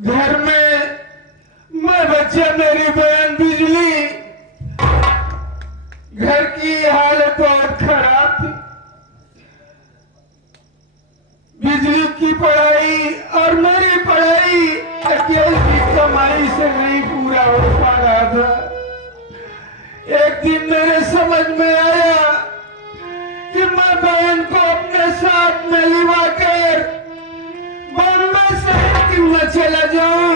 घर में मैं बच्चा, मेरी बहन बिजली, घर की हालत बहुत खराब थी। बिजली की पढ़ाई और मेरी पढ़ाई अकेले की कमाई से नहीं पूरा हो पा रहा था। एक दिन मेरे समझ में आया कि मैं बहन को अपने साथ में लिवा कर बॉम्बे शहर क्यों न चला जाऊं।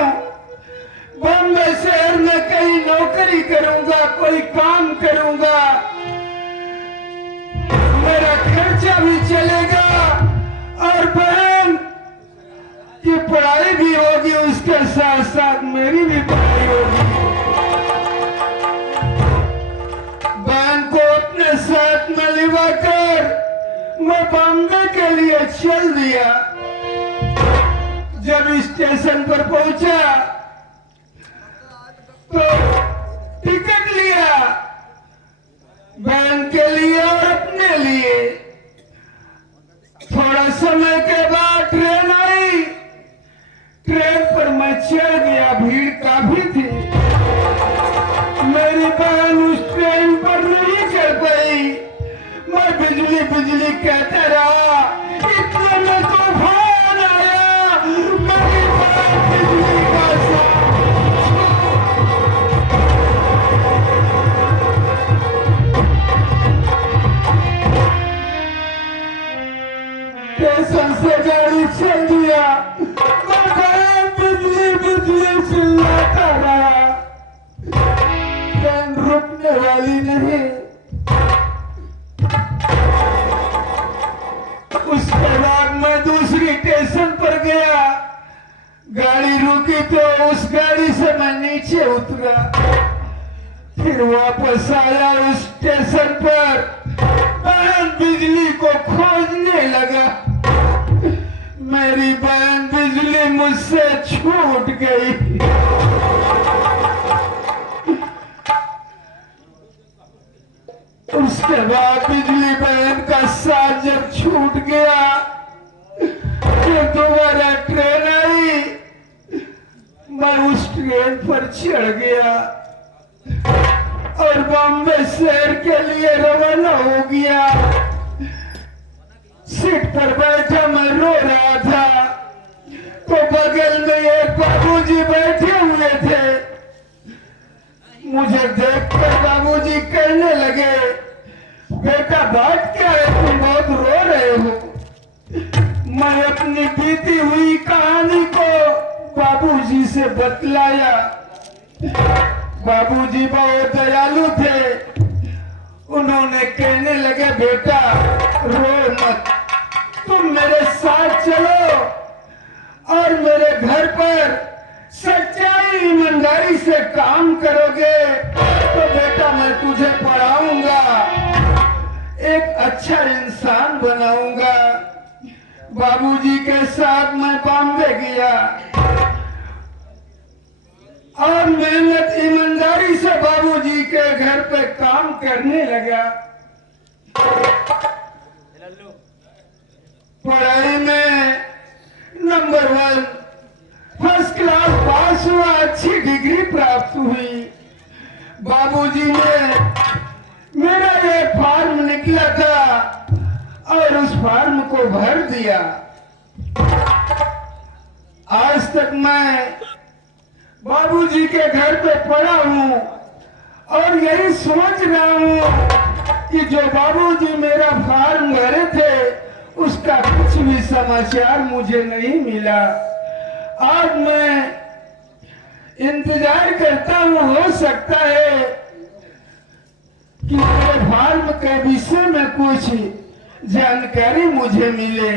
बॉम्बे शहर में कहीं नौकरी करूंगा, कोई काम करूंगा, मेरा खर्चा भी चलेगा और बहन की पढ़ाई भी होगी, उसके साथ साथ मेरी भी पढ़ाई होगी। बहन को अपने साथ में लिवा कर मैं बॉम्बे के लिए चल दिया। जब स्टेशन पर पहुंचा तो टिकट लिया बहन के लिए और अपने लिए। थोड़ा समय के बाद ट्रेन आई। ट्रेन पर मैं चढ़ गया, भीड़ काफी थी। मेरी बहन उस ट्रेन पर नहीं चढ़ पाई। मैं बिजली बिजली कहता रहा। इतने में तूफान आया। मेरी बहन बिजली का स्टेशन से गाड़ी चल दिया। मैं बहन बिजली बिजली चिल्लाता रहा। ट्रेन रुकने वाली नहीं। उसके बाद मैं दूसरी स्टेशन पर गया। गाड़ी रुकी तो उस गाड़ी से मैं नीचे उतरा। फिर वापस आया उस स्टेशन पर। बहन बिजली को खोजने लगा। मेरी बहन बिजली मुझसे छूट गई। उसके बाद बिजली बहन का साथ जब छूट गया फिर दोबारा ट्रेन आई। मैं उस ट्रेन पर चढ़ गया और बॉम्बे शहर के लिए रवाना हो गया। सीट पर बैठा मैं रो रहा था तो बगल में एक बाबूजी बैठे हुए थे। मुझे देखकर बाबूजी कहने लगे, बेटा बात क्या है, तुम बहुत रो रहे हो। मैं अपनी बीती हुई कहानी को बाबूजी से बतलाया। बाबूजी बहुत दयालु थे। उन्होंने कहने लगे, बेटा रो मत, तुम मेरे साथ चलो और मेरे घर पर सच्चाई ईमानदारी से काम करोगे तो बेटा मैं तुझे पढ़ाऊंगा, एक अच्छा इंसान बनाऊंगा। बाबूजी के साथ मैं बॉम्बे गया और मेहनत ईमानदारी से बाबूजी के घर पे काम करने लगा। पढ़ाई में नंबर 1 फर्स्ट क्लास पास हुआ, अच्छी डिग्री प्राप्त हुई। बाबूजी ने मेरा एक फॉर्म निकला था और उस फॉर्म को भर दिया। आज तक मैं बाबूजी के घर पे पड़ा हूँ और यही सोच रहा हूँ कि जो बाबूजी मेरा फॉर्म भरे थे उसका कुछ भी समाचार मुझे नहीं मिला। आज मैं इंतजार करता हूँ, हो सकता है कि मेरे फॉर्म के विषय में कुछ जानकारी मुझे मिले।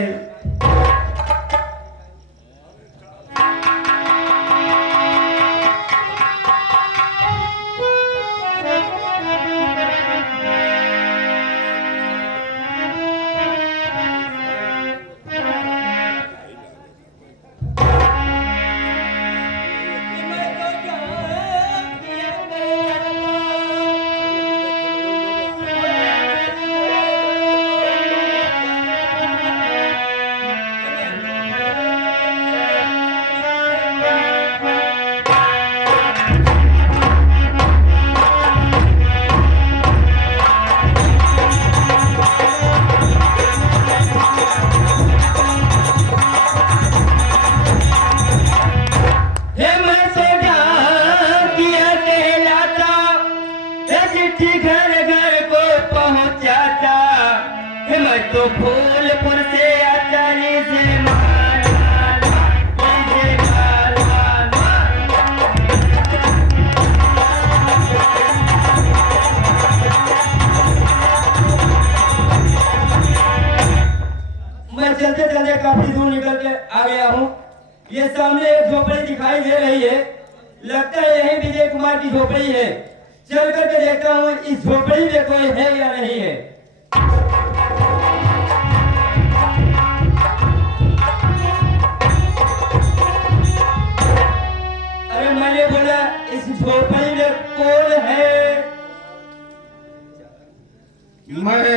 आ गया हूँ। ये सामने एक झोपड़ी दिखाई दे रही है, लगता है यही विजय कुमार की झोपड़ी है। चल करके देखता हूँ इस झोपड़ी में कोई है या नहीं है। अरे मैंने बोला इस झोपड़ी में कौन है? मैं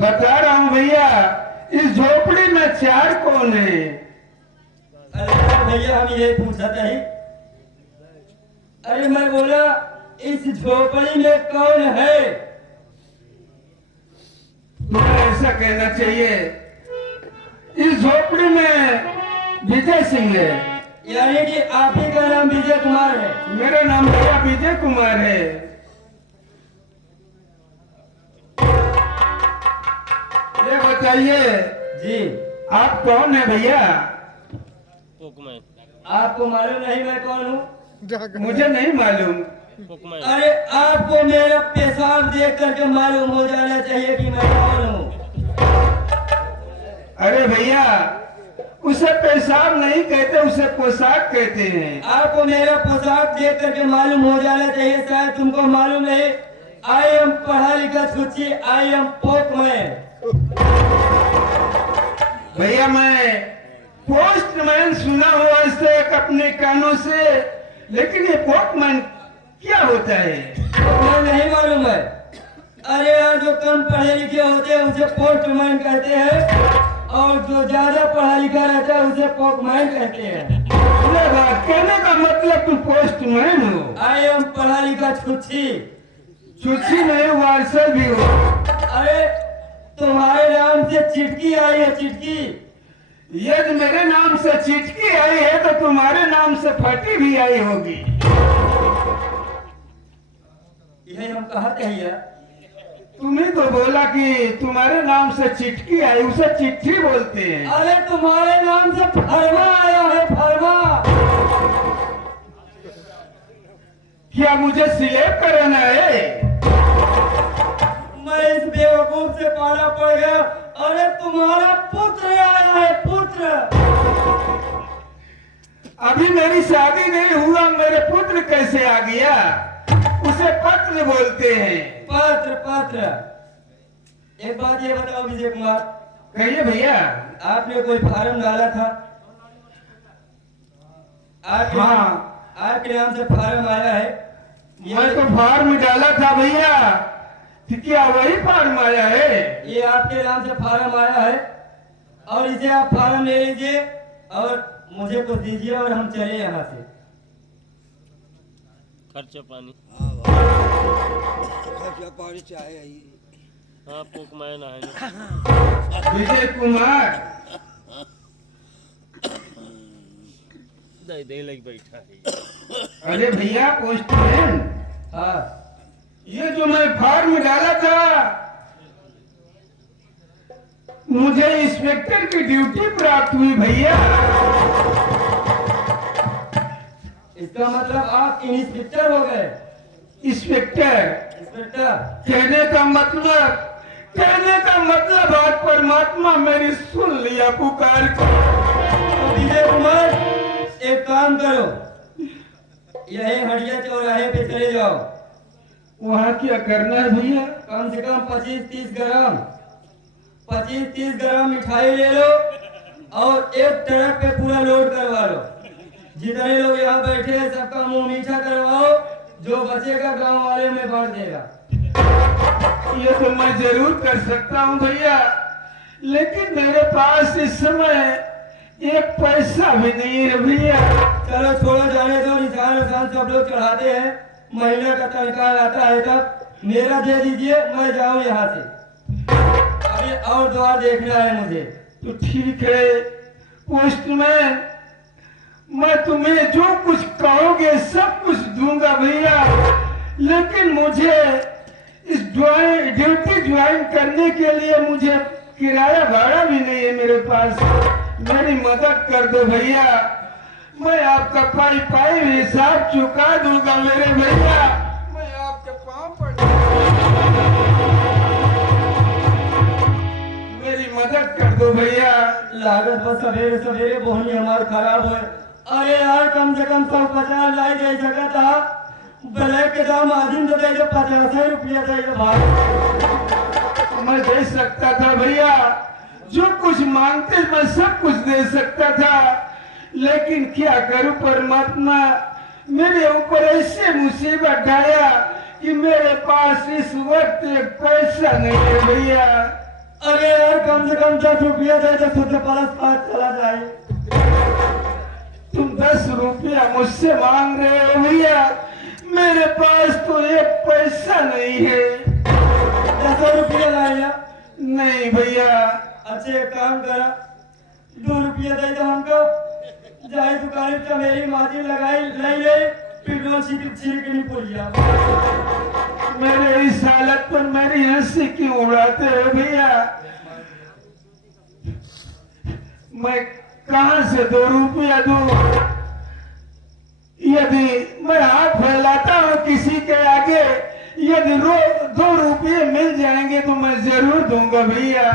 बता रहा हूँ भैया, इस झोपड़ी में 4 कौन है? अरे भैया हम ये पूछते हैं। अरे मैं बोला इस झोपड़ी में कौन है? तुम्हें ऐसा कहना चाहिए, इस झोपड़ी में विजय सिंह है। यानी कि आप ही का नाम विजय कुमार है? मेरा नाम भैया विजय कुमार है। ये बताइए जी आप कौन है भैया? आपको मालूम नहीं मैं कौन हूँ? मुझे नहीं मालूम। अरे आपको मेरा पेशाब देख करके मालूम हो जाना चाहिए कि मैं कौन हूँ। अरे भैया उसे पेशाब नहीं कहते, उसे पोशाक कहते हैं। आपको मेरा पोशाक देख करके मालूम हो जाना चाहिए, शायद तुमको मालूम नहीं। आई एम पढ़ा लिखा छुच्ची, आई एम पोस्टमैन। भैया मैं पोस्टमैन सुना हुआ से अपने कानों से, लेकिन ये पोस्टमैन क्या होता है? पोस्टमैन नहीं मालूम है? अरे यार जो कम पढ़े लिखे होते हैं उसे पोस्टमैन कहते हैं, और जो ज्यादा पढ़ा लिखा रहता है उसे पोस्टमैन कहते हैं। कहने का मतलब तुम पोस्टमैन हो? आई एम पढ़ा लिखा छुच्छी। छुच्छी नहीं, वारसल भी हो। अरे तुम्हारे नाम से चिटकी आई है, चिटकी। यदि मेरे नाम से चिटकी आई है तो तुम्हारे नाम से फटी भी आई होगी। यही हम कहते हैं यार। तुम्ही तो बोला कि तुम्हारे नाम से चिटकी आई, उसे चिट्ठी बोलते हैं। अरे तुम्हारे नाम से फरमा आया है, फरमा। क्या मुझे सिलेक्ट कराना है? मैं इस बेवकूफ से पाला पड़ गया। अरे तुम्हारा पुत्र आया है, पुत्र। अभी मेरी शादी नहीं हुआ, मेरे पुत्र कैसे आ गया? उसे पत्र बोलते हैं। पत्र, पत्र। एक बात ये बताओ विजय कुमार, कहिए भैया। आपने कोई फार्म डाला था? आपके नाम से फार्म आया है? मैं तो फार्म डाला था भैया, क्या वही फार्म आया है? ये आपके नाम से फार्म आया है, और इसे आप फार्म ले लीजिए और मुझे कुछ दीजिए और हम चले यहाँ से। खर्चा पानी चाहे हाँ पोस्टमैन आएगा। विजय कुमार दे लग बैठा है। अरे भैया पोस्टमैन, हाँ ये जो मैं फार्म डाला था, मुझे इंस्पेक्टर की ड्यूटी प्राप्त हुई भैया। इसका मतलब आप इंस्पेक्टर हो गए? इंस्पेक्टर इंस्पेक्टर कहने का मतलब आज परमात्मा मेरी सुन लिया पुकार को। तो विजय कुमार एक काम करो, यही हटिया चौराहे पे चले जाओ। वहाँ क्या करना है भैया? कम से कम 25-30 ग्राम 25-30 ग्राम मिठाई ले लो और एक ट्रक पे पूरा लोड करवा लो। जितने लोग यहाँ बैठे हैं सबका मुंह मीठा करवाओ, जो बचेगा गांव वाले में बांट देगा। ये तो मैं जरूर कर सकता हूँ भैया, लेकिन मेरे पास इस समय एक पैसा भी नहीं है भैया। चलो छोड़ो, जाने दो। निशान उशान सब लोग चढ़ाते हैं, महीने का तनख्वाह आता है तब मेरा दे दीजिए, मैं जाऊँ यहाँ से। अभी और द्वार देखना है मुझे। तो ठीक है पोस्टमैन, मैं तुम्हें जो कुछ कहोगे सब कुछ दूंगा भैया, लेकिन मुझे इस ड्यूटी ज्वाइन करने के लिए मुझे किराया भाड़ा भी नहीं है मेरे पास। मेरी मदद कर दो भैया, मैं आपका पाई हिसाब चुका दूंगा मेरे भैया। मैं आपके पाँव पड़ मेरी मदद कर दो भैया। लागत बस सवेरे सवेरे बोहनी हमार खराब हुए। अरे यार कम से कम 150 लाई दे जगह था ब्लैक के दाम आदिम तो दे 50 रुपया दे भाई। मैं दे सकता था भैया, जो कुछ मांगते मैं सब कुछ दे सकता था, लेकिन क्या करूं परमात्मा, मेरे ऊपर ऐसे मुसीबत आया कि मेरे पास इस वक्त एक पैसा नहीं है भैया। अरे यार कम से कम 10 रुपया दे तो तुझे परस पास चला जाए। तुम 10 रुपया मुझसे मांग रहे हो भैया, मेरे पास तो एक पैसा नहीं है। 10 रुपया लाया? नहीं भैया। अच्छा एक काम करा, 2 रुपया दे दो हमको, जाए दुकान पे मेरी माजी लगाई ले ले पेट्रोल छिड़क नहीं पड़िया। मेरे इस हालत पर मेरी हंसी क्यों उड़ाते हो भैया? मैं कहां से 2 रुपया दूं? यदि मैं हाथ फैलाता हूं किसी के आगे, यदि 2 रुपये मिल जाएंगे तो मैं जरूर दूंगा भैया।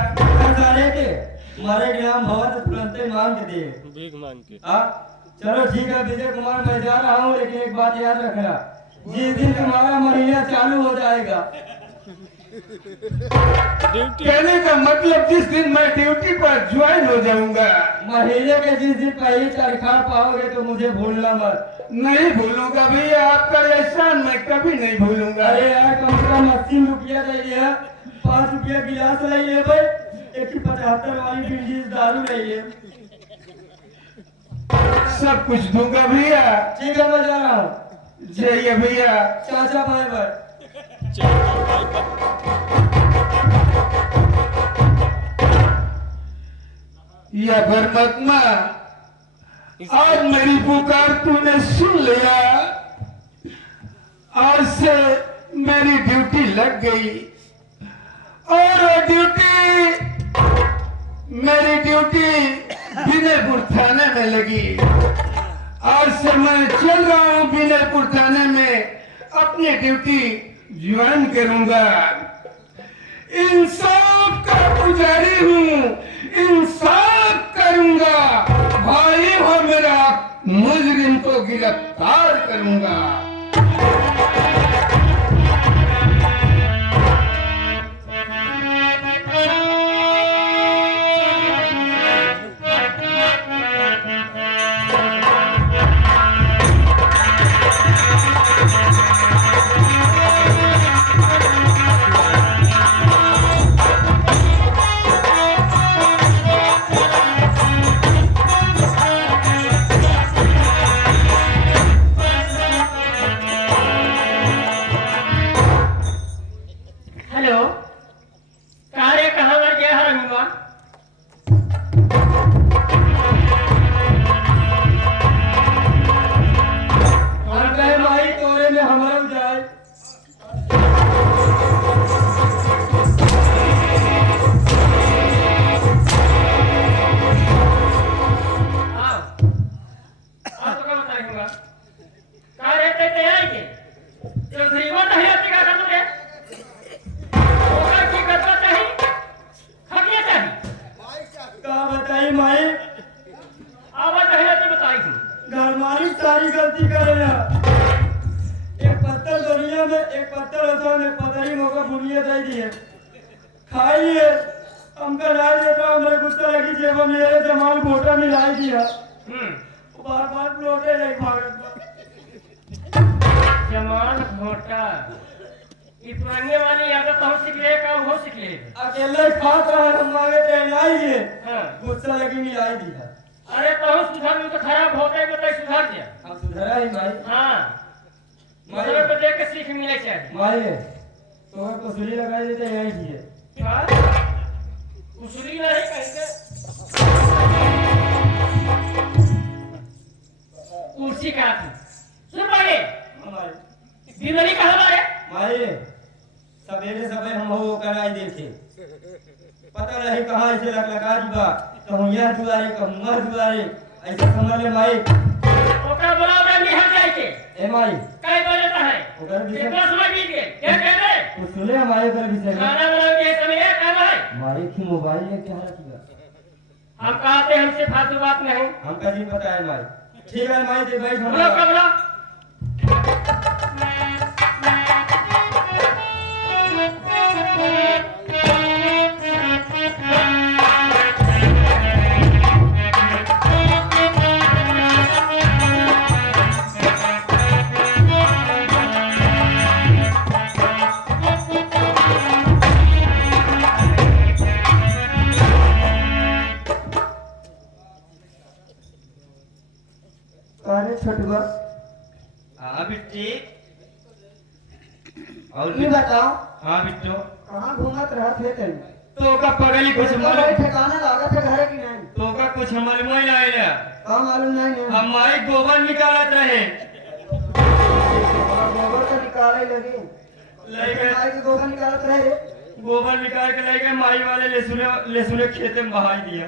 हमारे नाम भवन तुरंत मांग के दे, भीख मांग के। चलो ठीक है विजय कुमार, मैं जा रहा हूँ, लेकिन एक बात याद रखना, जिस दिन तुम्हारा महीना चालू हो जाएगा, कहने का मतलब जिस दिन मैं ड्यूटी पर ज्वाइन हो जाऊंगा, महीने के जिस दिन पहली तनख्वाह पाओगे तो मुझे भूलना मत। नहीं भूलूंगा भैया, आपका एहसान मैं कभी नहीं भूलूंगा। अरे यार कम से कम 80 रुपया दे दिया, 5 रुपया गिलास ले ले भाई, एक 75 वाली बिल्डिंग दारू ले ले, सब कुछ दूंगा भैया। ठीक है मैं जा रहा हूँ। जाइए भैया। चाचा भाई भाई या परमात्मा, आज मेरी पुकार तूने सुन लिया, आज से मेरी ड्यूटी लग गई, और मेरी ड्यूटी विनयपुर थाने में लगी। आज से मैं चल रहा हूँ विनयपुर थाने में, अपनी ड्यूटी ज्वाइन करूंगा। इंसाफ का पुजारी हूँ, इंसाफ करूंगा, भाई हो मेरा, मुजरिम को गिरफ्तार करूंगा। सारी गलती करे ना, एक पत्थर दुनिया में, एक पत्थर होता है, पता ही मौका बुनिया दे दी है, खाइए हमका ला दिया था, हमारे गुस्सा लगी जेब मेरे जमाल घोटा मिलाई दिया, बार बार लौटे नहीं भागत जमान घोटा ये पुरानी वाली आदत हम सीख ले का वो सीख ले। अकेले खाता है, हम मांगे पहनाइए, हाँ। गुस्सा लगी मिलाई दिया। अरे तो सुधार में तो खराब होते तो तय सुधार दिया। हम सुधरा ही भाई। हाँ मतलब तो देख के सीख मिले चाहिए। माये तो कुसुली लगा देते यही चीज है। क्या कुसुली नहीं कहेंगे, कुर्सी का थी सुन पाए हमारे बीमारी कहाँ मारे माये सवेरे सवेरे हम हो कराई देखे, पता नहीं कहाँ ऐसे लगा जीवा, कहूँ यह दुआरे कहूँ वह दुआरे, ऐसे समझ ले माई। ओकरा बोला ओकरा निहर जाए के ए माई काय बोलता है ओकर विषय कितना समय बीत गए क्या कह रहे कुछ सुने हमारे पर विषय में खाना बनाओ के समय है क्या भाई मारे की मोबाइल लेके आ रखी है। हम कहते हमसे फालतू बात नहीं। हमका जी पता है माई। ठीक है माई दे बैठ हम बोलो कबला। अरे छोटुआ हाँ बिट्टी और ये बताओ हाँ बिट्टो कहाँ घूमत रहा थे तुम? तो का पगली कुछ मालूम ठिकाना लागत है घर की नहीं? तो का कुछ मालूम ही नहीं है। का मालूम नहीं है? हम माई गोबर निकालत रहे गोबर का निकाले लगे ले गए माई के गोबर निकालत रहे रे। गोबर निकाल के ले गए माई वाले ले सुने खेते में बहाई दिया।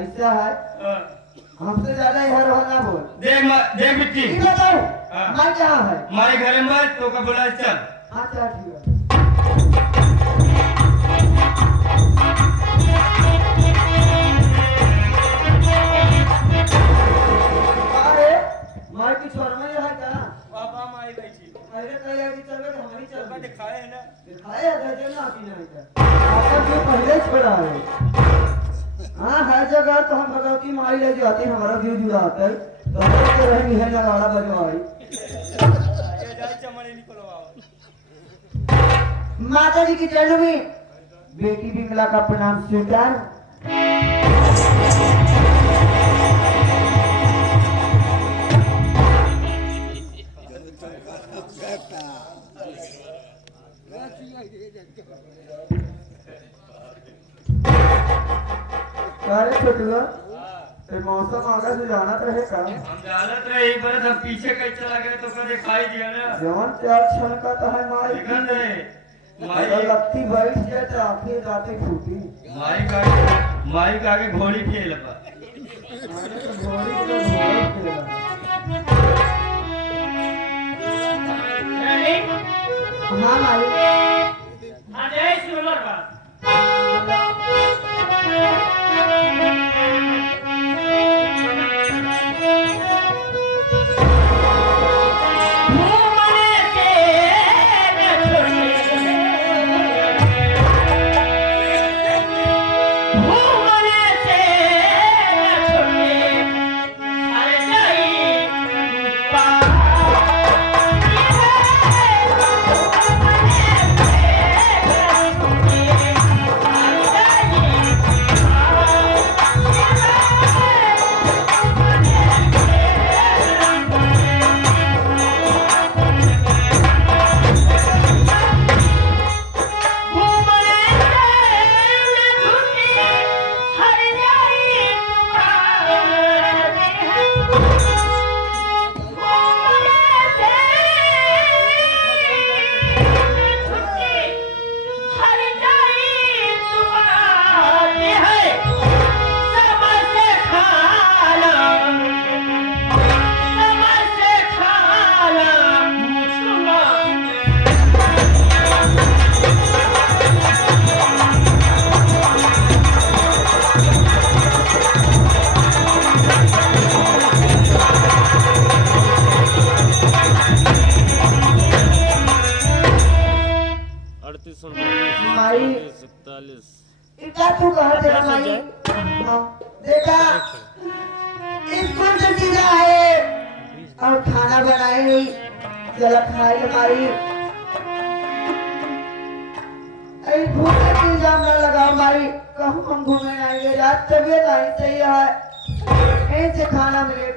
ऐसा है हाँ। हमसे ज्यादा इधर हो ना बोल। देख बिट्टी ठीक बताओ हाँ। माई कहाँ है? माई घरे में तो का बोला चल हाँ चल ठीक है। अरे माई की छोर में है क्या? पापा माई बैठी अरे कहीं अभी चलवे तो हमारी चल पापा दिखाए है ना दिखाए अगर देना आती नहीं था आपका जो पहले छोड़ा है। हाँ हर जगह तो हम भगवती माई ले जाते हैं हमारा व्यू जुड़ा आता है तो हम तो रहेंगे है नगाड़ा बजवाई। ये जाई चमड़े निकलवाओ। माता जी की चरण में बेटी बिमला का प्रणाम स्वीकार। अरे छोटुआ ये मौसम आगे से जाना रहे का हम जानत रहे एक बार हम पीछे कहीं चला गए तो का दिखाई दिया ना जवन प्यार छन का तो है माई दिखन रहे अगर लगती बैठ जाए तो आंखें दांतें फूटी। माई का आगे घोड़ी फेल बा माने तो घोड़ी को घोड़ा खेला। रेडी? हाँ माई हाँ जय सुमर बात। माई 47 इतना तू कहा तेरा माई हाँ, देखा स्कूल से सीधा आए और खाना बनाए चला खाए माई अरे घूमने की इल्जाम न लगाओ माई कहूँ हम घूमने आएंगे रात तबियत आई सही है ऐसे खाना मिले